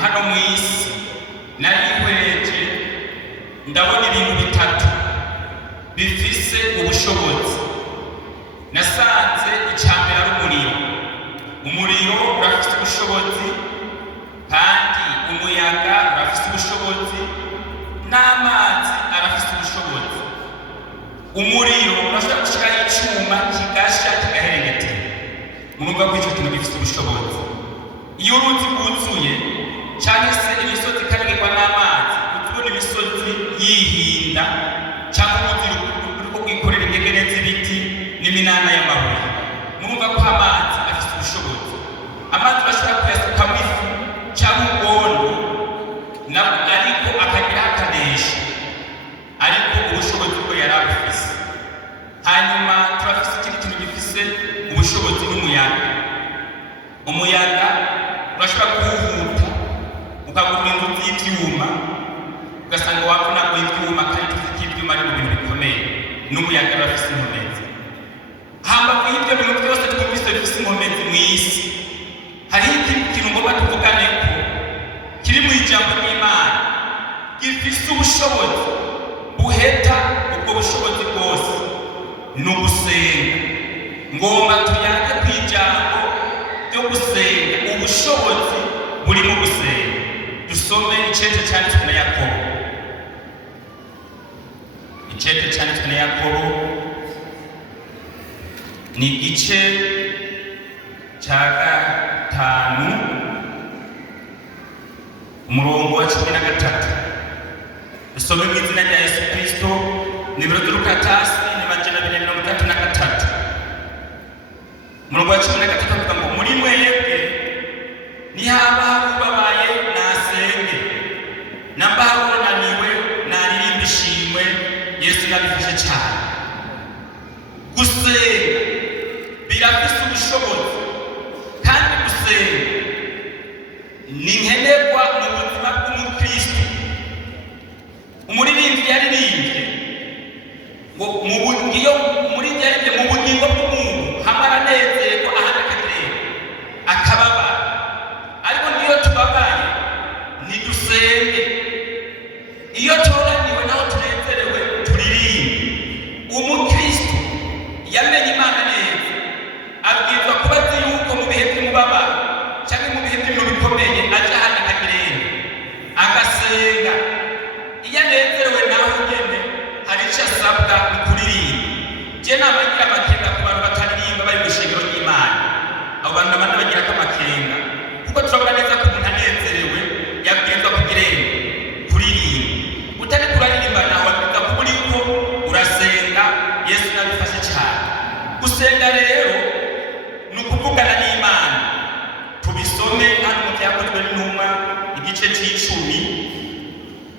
hano mu isi narihweje ndabona ibintu bitatu bifise ubushobozi. Nasanze icyambere ari umuriro urafise ubushobozi, kandi umuyaga urafise ubushobozi, n'amazi arafise ubushobozi. Umuriro urashobora gushiraho icyuma kigasha kigaherengetera, murumva ko icyo kintu gifise ubushobozi. Iyo uruzi rwuzuye cyangwa se imisozi ikaragirwa n'amazi, utubona imisozi yihinda, cyangwa uruzi ruriko rwikorera ingegene z'ibiti n'iminana y'amabuye, murumva ko amazi afise ubushobozi. Amazi bashobora kuyasukamo ifu cyangwa ubwondo, ariko akagira akanesha, ariko ubushobozi bwo yari abufise. Hanyuma turafise ikindi kintu gifise ubushobozi n'umuyaga. Umuyaga urashobora kuwuhuta ukagura inzu z'ivyuma, ugasanga wavunaguye ivyuma, kandi dufite ivyuma ari mu bintu bikomeye. N'umuyaga urafise inkomezi. Hambavu y'ibyo bintu byose twumvise bifise inkomezi mu isi, hariho ikindi kintu ngomba tuvuganeko kiri mu ijambo ry'Imana gifise ubushobozi buheta ubwo bushobozi bwose, ni ugusenga. Ngomba tuyage ku ijambo ryo gusenga, ubushobozi buri mu gusenga. Dusome icete cyanditswe na Yakobo. Icete cyanditswe na Yakobo ni igice cya 5 umurongo wa 13. Dusome mu izina rya Yesu Kristo, nimero y'urukatasi ni 233. Umurongo wa 13 avuga ngo muri mwebwe nihaba harubabaye nasenge, namba harunaniwe naririmba ishimwe. Yesu nabifashe cyane. Gusenga birafise ubushobozi, kandi gusenga ni nkenerwa mu buzima bw'umukristo. Umuririmbyi yaririmbye ngo mu bugingo bw'umuntu hamwe aranezerwa, ahandi akagira akababara. Ariko niyo tubabaye ntidusenge, iyo turaniwe naho tunezerewe turirimbe. Umukristo yamenye Imana neza abwirwa kuba azi yuko mu bihe by'umubabaro cyangwa mu bihe by'ibintu bikomeye aja ahandi akagira agasenga. Iyo anezerewe naho nyene hari icyo asabwa mu kuririmba. Je nabagira amakenga ku bantu bataririmba bari mu ishengero ry'Imana. Abo bantu nabandi bagira amakenga, kuko turabona neza ko umuntu anezerewe yabwirizwa kugira kuririmba. Utari kuraririmba nawe wabwirizwa kuba uriko urasenga. Yesu nabifashe cyane. Gusenga rero ni ukuvugana n'Imana. Tubisome hano mu Byakozwe n'Intumwa igice c'10,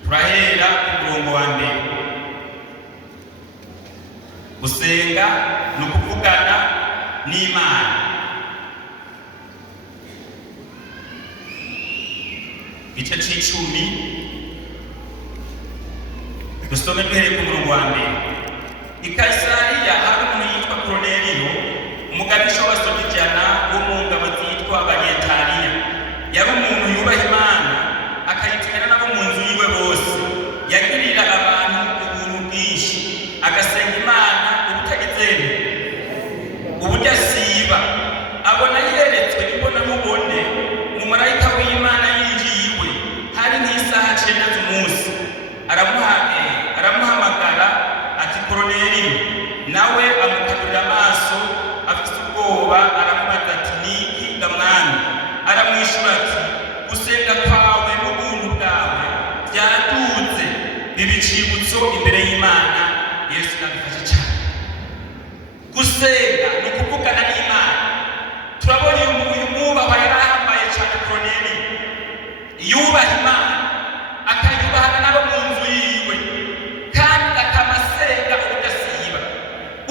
turahera ku murongo wa 1. Gusenga ni ukuvugana n'Imana. Igice c'10 dusome duhereye ku murongo wa 1. I Kaisariya hari umuntu yitwa Koruneliyo, umugabisha w'abasoda 100 wo mu ngabo zitwa Abanyetariya. Yari umuntu yubaha Imana, akayitirana nabo mu nzu yiwe bose. Yagirira abantu ubuntu bwinshi, agasenga Imana ubutagezene, ubudasiba. Abona yeretswe imbonamubone umumarayika w'Imana yinjiye iwe, hari nk'isaha 9 z'umunsi. Aramuhamagara ati Koruneliyo, nawe amukabirira amaso afite ubwoba. Aramubaza ati niki ga mwami? Aramwishura ati gusenga kwawe n'ubuntu bwawe byaduze bibicibutso imbere y'Imana. Yesu nabifashe cyane. Gusenga ni ukuvugana n'Imana. Turabona uyu mwubahwa yari ahambaye cyane Koruneliyo, yubaha Imana akayubahana nabo mu nzu yiwe, kandi akamasenga ubudasiba.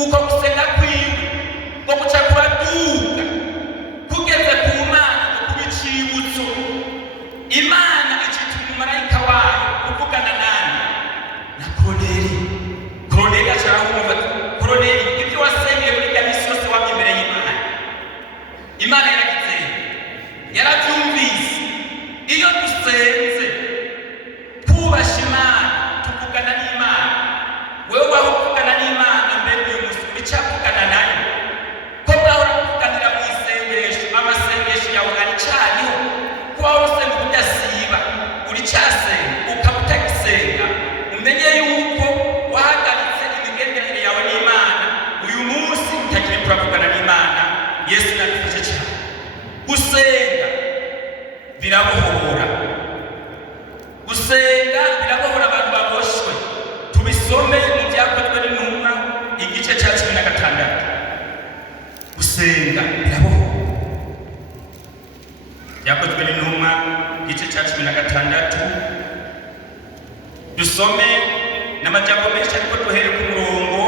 Uko gusenga kwiwe ngo guca kuraduga kugeze ku Mana, kubicibutso. Imana icituma umumarayika wayo kuvugana nani na Koruneliyo. Koruneliyo acarakumva ati Koruneliyo, ibyo wasengeye muri ya misi yose wamye imbere y'Imana. Imana yaragize yarabyumvise, birabohora. Gusenga birabohora abantu baboshwe. Tubisome mu Byakozwe n'Intumwa igice cya 16. Gusenga birabohora. Byakozwe n'Intumwa igice cya 16. Dusome n'amajambo menshi ariko duhere ku murongo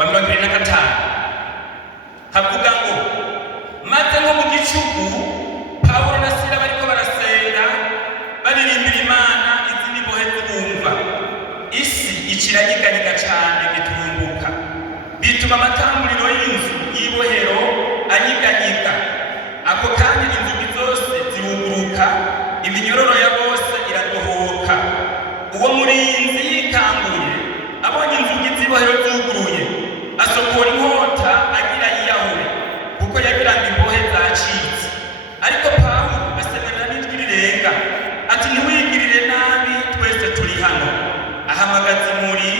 wa 25. Havuga ngo maze nko mu gicuku Pawulo na Sila bariko barasenga baririmbira Imana, izindi mbohe zibumva. Isi ikiranyiganyika cyane giturumbuka, bituma amatanguriro y'inzu y'ibohero anyiganyika. Ako kanya inzugi zose ziruguruka, iminyororo ya bose iradohoka. Uwo murinzi yikanguye abonye inzugi z'ibohero zuguruye, asokora inkota agira yiyahure, kuko yagira ngo imbohe zacitse. Ariko Pawulo asemerera n'ijwi rirenga ati, ntiwigirire nabi, twese turi hano. Ahamagaza imuri,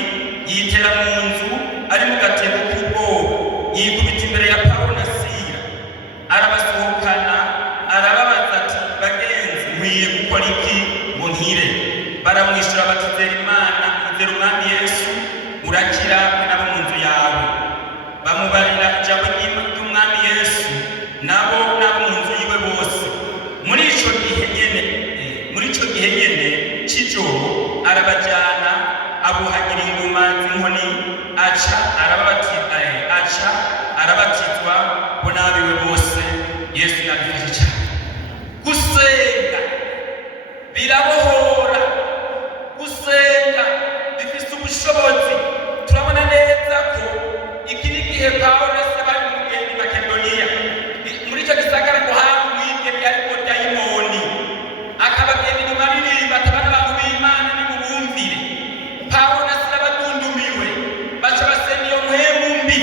yitera mu nzu ari mu gatebo k'ubwoba, yikubita imbere ya Pawulo na Sila, arabasohokana, arababaza ati, bagenzi, nkwiye gukora iki ngo nkire? Baramwishyura bati, zera Imana, uzera Umwami Yesu, urakira we n'abo mu nzu yawe. Bamubarira ijambo ry'Umwami Yesu nabo mu nzu yiwe bose. Muri ico gihe nyene c'ijoro arabajana, abuhagira ingoma z'inkoni, aca arabatizwa bo n'abiwe bose. Yesu yadufashe cyane. Gusenga birabohora. Gusenga bifise ubushobozi. Turabona neza ko iki ni igihe Pawulo bari mu rugendo i Makedoniya. Muri icyo gisagara ngo hari umwige byarimo dayimoni, akabagenda inyuma aririmba ati, bana bantu b'Imana nimubumvire. Pawulo na Sila badundumiwe, baca basenga iyo mpwemu mbi.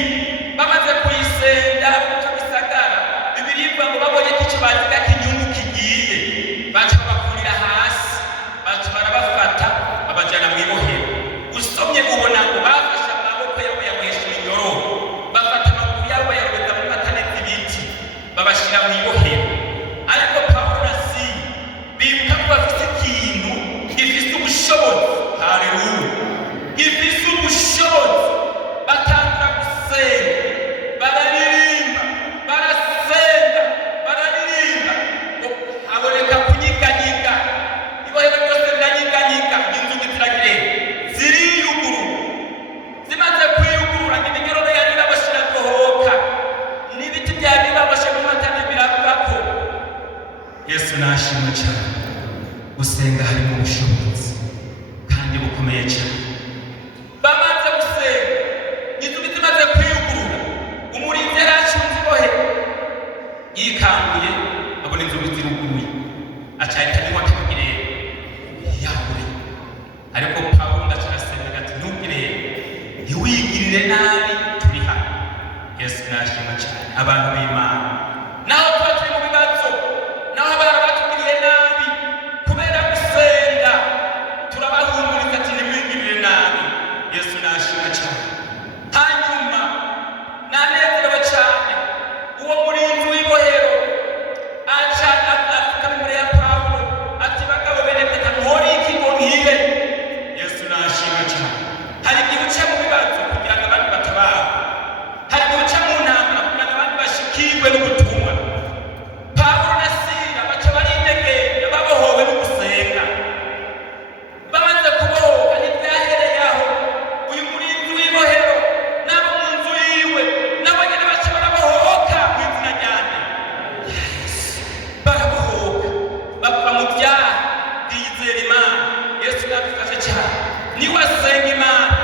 Bamaze kuyisenga muri icyo gisagara, Bibiliya ivuga ngo babonye ko icyo baziga k'inyungu kigiye, baca babakurira hasi, baca barabafata babajyana mu ibohero. Usomye ubona ngo bafashe amaboko yabo yabohesha iminyororo, bafata amaguru yabo bayarobeza muri matane z'ibiti, babashyira mu ibohero. Ariko Pawulo na Sila bibuka ko bafite ikintu gifite ubushobozi. Haleluya! Gifite ubushobozi. Batangura gusenga, bararirimba, barasenga, bararirimba, ngo haboneka kunyiganyika. Ibohero ryose riranyiganyika, inzugi ziriyugurura. Zimaze kwiyugurura, iminyororo yari ibaboshe iradohoka, n'ibiti byari bibaboshe mu matane biravako. Yesu nashimwe cyane. Gusenga harimo ubushobozi kandi bukomeye cyane. Bamaze gusenga, inzugi zimaze kwiyugurura, umurinzi yari acunze ibohero yikanguye, abona inzugi ziruguruye, acahita n'inkota kugira yiyahure. Ariko Pawulo ndacarasenga ati, ntiwigirire nabi, turi hano. Yesu nashimwe cyane. Abantu b'Imana, naho tuba turi mu bibazo, naho abantu batugiriye nabi, kubera gusenga turabahumuriza ati, ntiwigirire nabi. Yesu nashimwe cyane. Hanyuma nanezerewe cyane, uwo murinzi w'ibohero aca apfukama imbere ya Pawulo ati, bagabo bene Petero, nkore iki ngo nkire? Yesu nashimwe cyane. Hari igihe uca mu bibazo kugira ngo abandi batabaho, hari igihe uca mu ntambara kugira ngo abandi bashikirwe n'ubutumwa. Pawulo na Sila baca baridegembya, babohowe no gusenga. Bamaze kubohoka, ntibyahereye aho. Uyu murinzi w'ibohero n'abo mu nzu yiwe nabo nyine baca barabohoka mu izina ryane. Barabohoka, bava mu byaha, bizera Imana. Yesu yadufashe cyane. Niwasenga Imana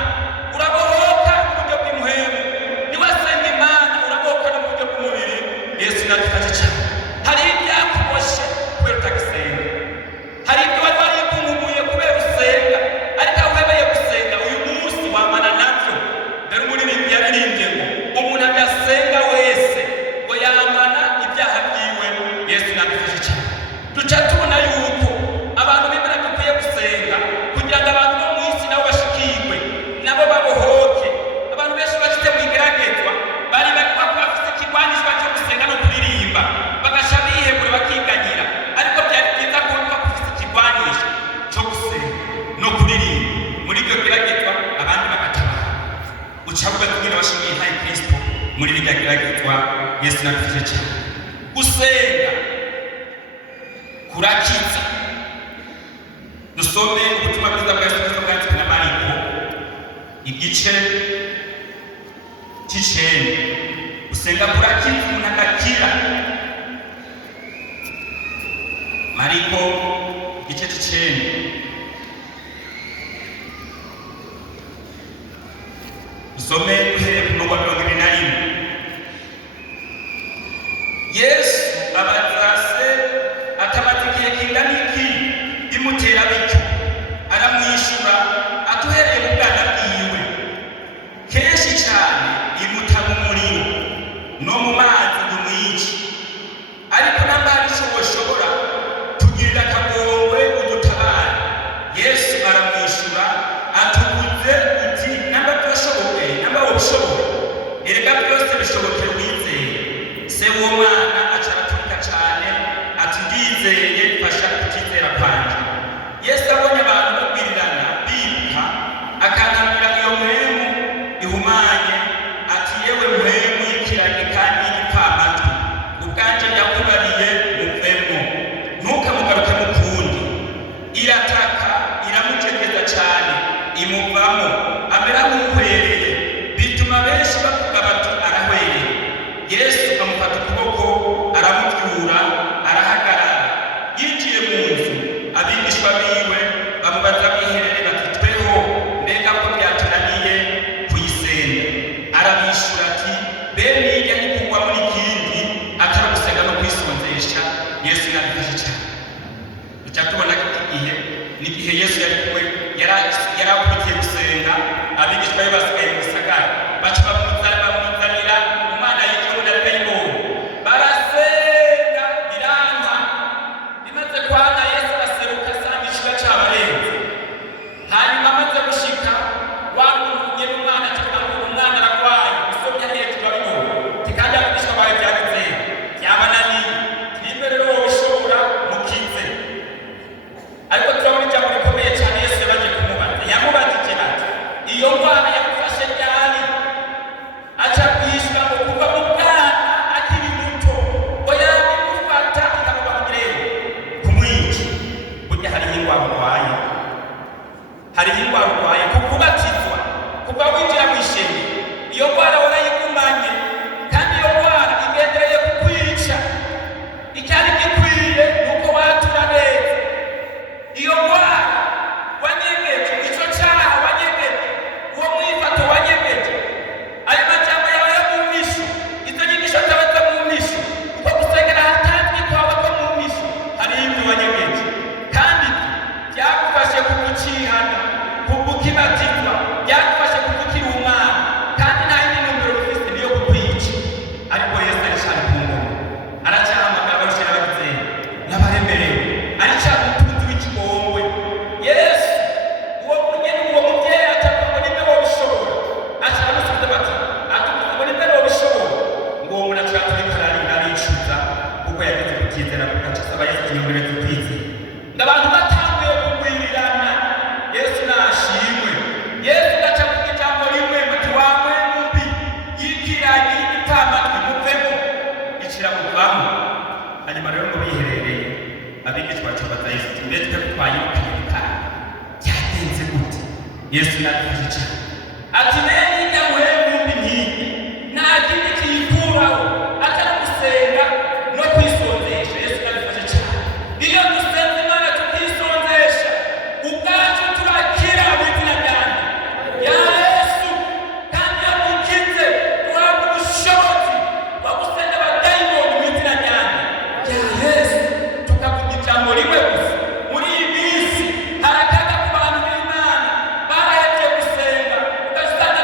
urabohoka mu buryo bw'imuhemu, niwasenga Imana urabohoka no mu buryo bw'umubiri. Yesu yadufashe cyane. Hari ibyakuboshe kubera utagisenga, hari ibyo wari warikungumuye kubera usenga, ariko aho uhebeye gusenga uyu munsi wamana nabyo. Mbere umuririmbyi yaririmbye ngo umuntu adasenga wese ngo yamana ibyaha byiwe. Yesu yadufashe cyane. Duca tubona yuko abantu b'Imana dukwiye gusenga kugira ngo abantu bo mu isi nabo bashikirwe, nabo babohoke. Abantu benshi bashyize mu igeragezwa bari bafite ikigwanishwa cyo gusenga no kuririmba, bagasha bihebura bakiganyira. nadufashe cyane. Gusenga kurakiza. Dusome ubutumwa bwiza bwa Yesu Kristo bwanditswe na Mariko igice cy'icenda. Gusenga kurakiza umuntu agakira. Mariko igice cy'icenda. Dusome duhereye ku murongo wa 21. Yesu abaza se atabaza igihe kingana iki bimutera bityo, aramwishyura atuhereye mu bwana bwiwe. Kenshi cyane imuta mu muriro no mu mazi umwici, ariko namba hari ushobora tugirira akagongwe udutabare. Yesu aramwishyura atuguze uti namba turashoboye, namba wabishoboye, erega byose bishobokera uwizeye. Se uwo mwana acaraturika cyane ati ndizeye, fasha kutizera kwanje. Yesu abonye abantu bagwirirana biruka, akanamira iyo mpwemu ihumanye ati yewe mpwemu y'ikiragi kandi y'igipfamatwi, ubwanje ndakubariye muvemo, ntukamugaruke mukundi. Irataka iramutegeza cyane imuvamo, amera nk'uhwereye, bituma benshi bavuga bati arahwereye. Yesu amufata ukuboko aramubyura, arahagarara. Yinjiye mu nzu, abigishwa biwe bamubaza biherere bati tweho mbega ko byatunaniye kuyisenga. Arabishyura ati bene ijya ntikugwa muri kindi atari gusenga no kwisonzesha. Yesu yadufashe cyane. Icyatubona igihe n'igihe Yesu yari kumwe yari akurikiye gusenga, abigishwa be basigaye mu gisagara, baca bamuzanira umwana yitwa Dayimoni. Barasenga biranga, bimaze kwana Yesu araseruka asanga ikiba cyabarenze. Hanyuma amaze gushika wa muntu nyene umwana cyangwa umwana aragwaye, isomya hejuru abibona tikandi abigishwa bawe byagize byabananiye, nimbe rero wobishobora mukize. Ariko turabona ijambo rikomeye cyane Yesu yabagiye kumubaza. Yamubajije ati iyo ndwara yagufashe ryari? Aca kwishura ngo kuva mu bwana akiri muto, oya imufata ikamubagira kumwica. Burya hariho indwara urwaye, hariho indwara urwaye kukubatizwa, kuva winjira mu isheni. Iyo ndwara warayigumanye, kandi iyo ndwara igendereye kukwica. Icyari gikwiye nuko watura neza. Iyo ndwara wanyegeje, icyo cyaha wanyegeje, uwo mwifato wanyegeje, ayo majambo yawe yo mu mishu, izo nyigisho zawe zo mu mishu, uko gusengera hatazwi kwawe ko mu mishu, hari ibyo wanyegeje. Kandi byagufashe kugucihana, kugukibatizwa, byagufashe kugukira umwana, kandi nta yindi ntumbero ufite niyo kukwica. Ariko Yesu aracari ku ngoma, aracyahamagara abarusha n'abagize n'abaremerewe, aracari umutunzi w'ikigongwe. Yesu uwo mubyeyi atavuga ngo nimbe wobishobora, aca aramusubiza bati atuvuga ngo nimbe wobishobora. Ngo uwo muntu aca aturika aricuza kuko yagize kutizera, agaca asaba Yesu ikinyomero cy'ukwizera. Abantu batanguye kugwirirana, Yesu nashimwe. Yesu agaca avuga ijambo rimwe ati wa mpwemu mbi y'ikiragi y'igipfamatwi muvemo, ikiramuvamo. Hanyuma rero ngo biherereye, abigishwa baca baza Yesu ati mbese twe twayirukanye bikanga byagenze gute? Yesu yadufashe cyane ati bene ijya mpwemu mbi nkiyi nta kindi kiyikuraho atari gusenga no kwisonzesha. Yesu yadufashe cyane. Iyo dusenze Imana tukisonzesha, ubwacu turakira mu izina ryanjye ya Yesu, kandi iyo dukize duhabwa ubushobozi bwo gusenga abadayimoni mu izina ryanjye ya Yesu. Tukavuga ijambo rimwe gusa. Muri iyi minsi hari akaga ku bantu b'Imana barahevye gusenga, ugasanga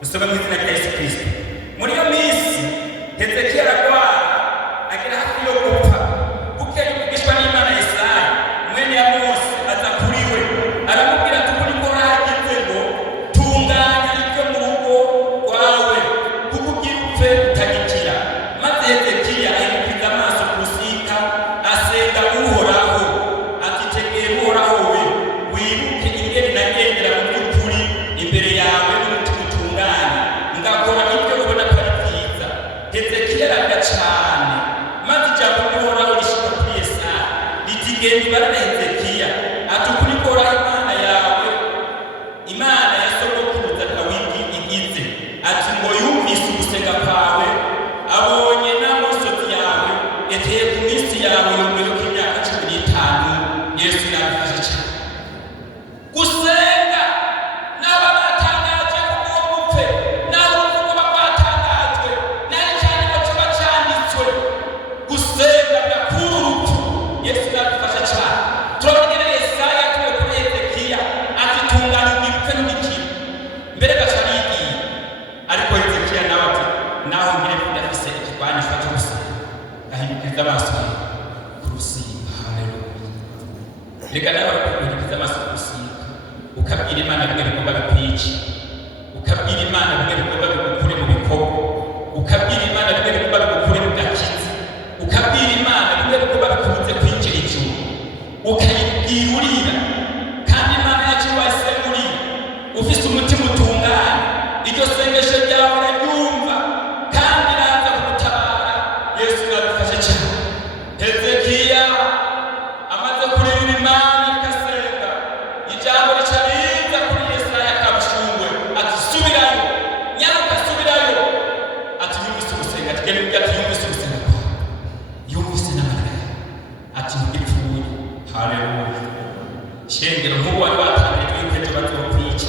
dusome mu izina rya Yesu Kristo. Muri iyo minsi Hezekiya aragwara agera hafi yo gupfa. Bukeye umuvugishwa n'Imana Yesaya mwene Amosi aza kuri we aramubwira ati ukuri ko hagize ngo tunganya ibyo mu rugo rwawe kuko ugira upfe utagikira. Maze Hezekiya ahindukiriza amaso ku rusika asenga Uhoraho ati tegera Uhoraho we wibuke ingene nagendera mu by'ukuri imbere yawe n'umutima utunganye ngakora ibyo ubona ko ari byiza. Hezekiya ararira cyane maze ijambo ry'Uhoraho rishika kuri Yesaya riti genda ubarire Hezekiya ati ukuri ko Uhoraho Imana yawe, Imana ya sogokuruza Dawidi igize ati ngo yumvise ugusenga kwawe abonye n'amosozi yawe yateye ku minsi yawe yongeyeho imyaka 15. Yesu yabifashe cyane gusenga n'aba batangaje kuko gupfe n'abo kuko batangajwe nari cyane cyo bacanditswe gusenga byakura urupfu. Yesu yabifashe cyane. Turabigera Yesaya tuwe kuri Hezekiya ati tunganya igipfe n'igikira mbere gacarigiye, ariko Hezekiya nawe ati naho ngire ndafise ikigwanisho cyo gusenga ahindukiriza amaso ku rusika. Haleluya. Reka nawe ahindukiriza amaso ku rusika ukabwira Imana bimwe bigomba bikwica, ukabwira Imana bimwe bigomba bigukure mu bikorwa, ukabwira Imana bimwe bigomba bigukure mu gakiza, ukabwira Imana bimwe bigomba bikubuze kwinjira ijuru ukayibwira urira. Kandi Imana yacu wayisemurira ufise umutima utunganye, iryo sengesho ryawe uraryumva kandi iraza kugutabara. Yesu yabifashe cyane. Hezekiya amaze kurira Imana ikasenga, ijambo rica riza kuri Yesaya akamushungwe ati subirayo, nyaruka subirayo. Ati yumvise ugusenga, ati genda ubwira ati yumvise ugusenga kwawe, yumvise n'amarira ati ntugipfuye. Haleluya. Shengero nk'ubu wari watangiye tw'ibyo bazokwica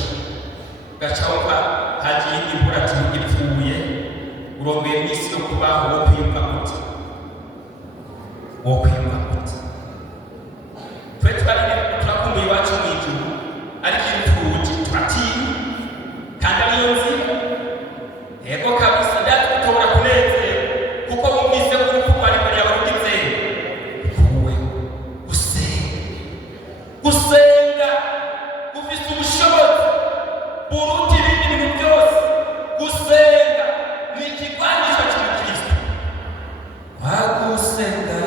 ugaca wumva hagiye imvura ati ntugipfuye, urongeye n'isi yo kubaho wo kwiyumva gute, wo kwiyumva gute. Twe turakumbuye iwacu mu ijuru ariko imfuji turatinya kandi ariyo nzira. Yego kabisa ndetse utobora kunezerwa kuko wumvise ko urupfu rwari imbere yawe rugizeye. Kuwe gusenga ufise ubushobozi buruta ibindi bintu byose. Gusenga ni ikigwanisho cy'umukristo. Wagusenga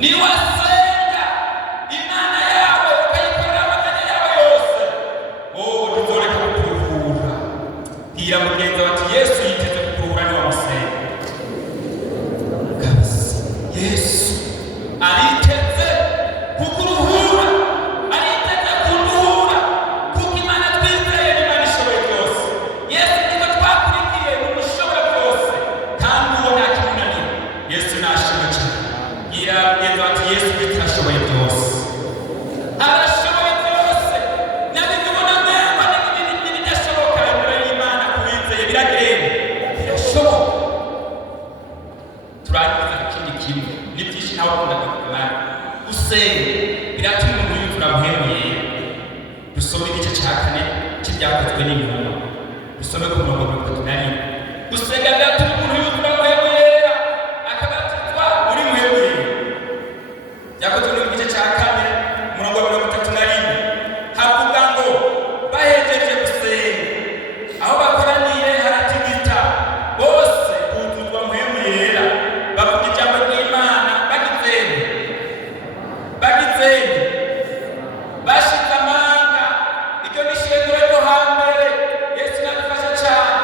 niwasenga Imana yawe ukayikorera amaganya yawe yose, ntizoreka kukuruhura. Bwira mugenzi ati Yesu yiteze kukuruhura niwamusenga. Kabisa Yesu ariteze kukuruhura, ariteze kunduhura kuko Imana twizeye ni Imana ishoboye byose. Yesu niko twakurikiye mu bishobora byose kandi uwo nta kimunanira. Yesu nashimwe cyane. Bwira mugenzi ati Yesu ashoboye byose, arashoboye byose. Nabibona mwemba n'ibidashoboka imbere y'Imana kuwizeye biragenda birashoboka. Turangiza ikindi kimwe n'ibyinshi nawe ukunda kuvuga gusenga biratuma umuntu yumva buhemuye. Dusome igice cya 4 cy'ibyakozwe n'intumwa, dusome ku murongo wa 31. Gusenga biratuma umuntu yumva buhemuye akabatizwa muri muhemuye. Yakozwe n'igice cya 4 murongo wa 31 havuga ngo bahejeje gusenga aho bakoraniye haratigita bose buzuzwa muhemuye bavuga ijambo ry'Imana bagizeni bashize amanga. Iryo ni ishengero ryo hambere. Yesu yadufasha cyane.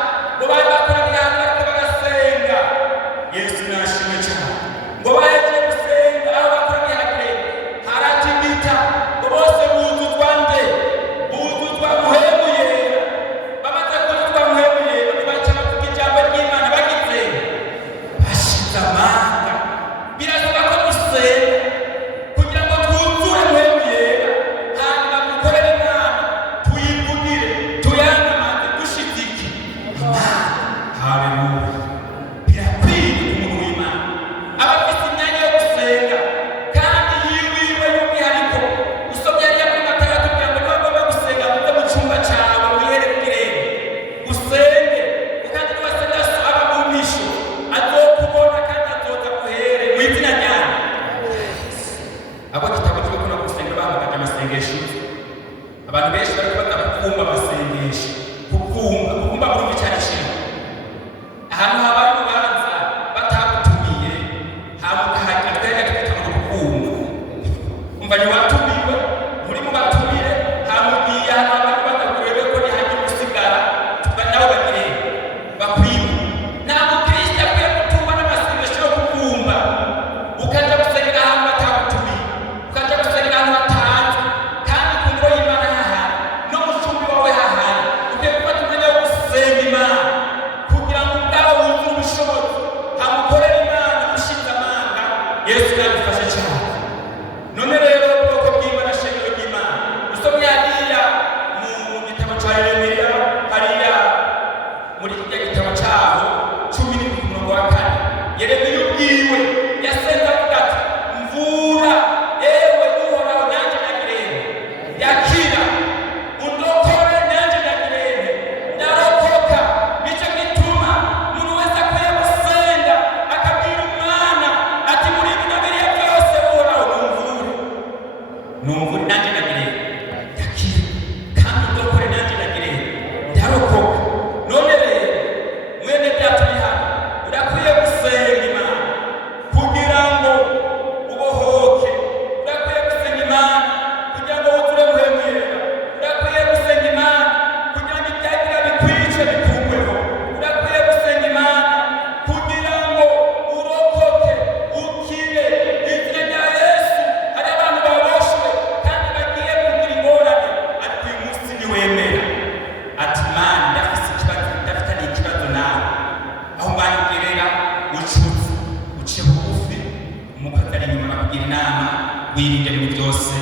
wirinde muri byose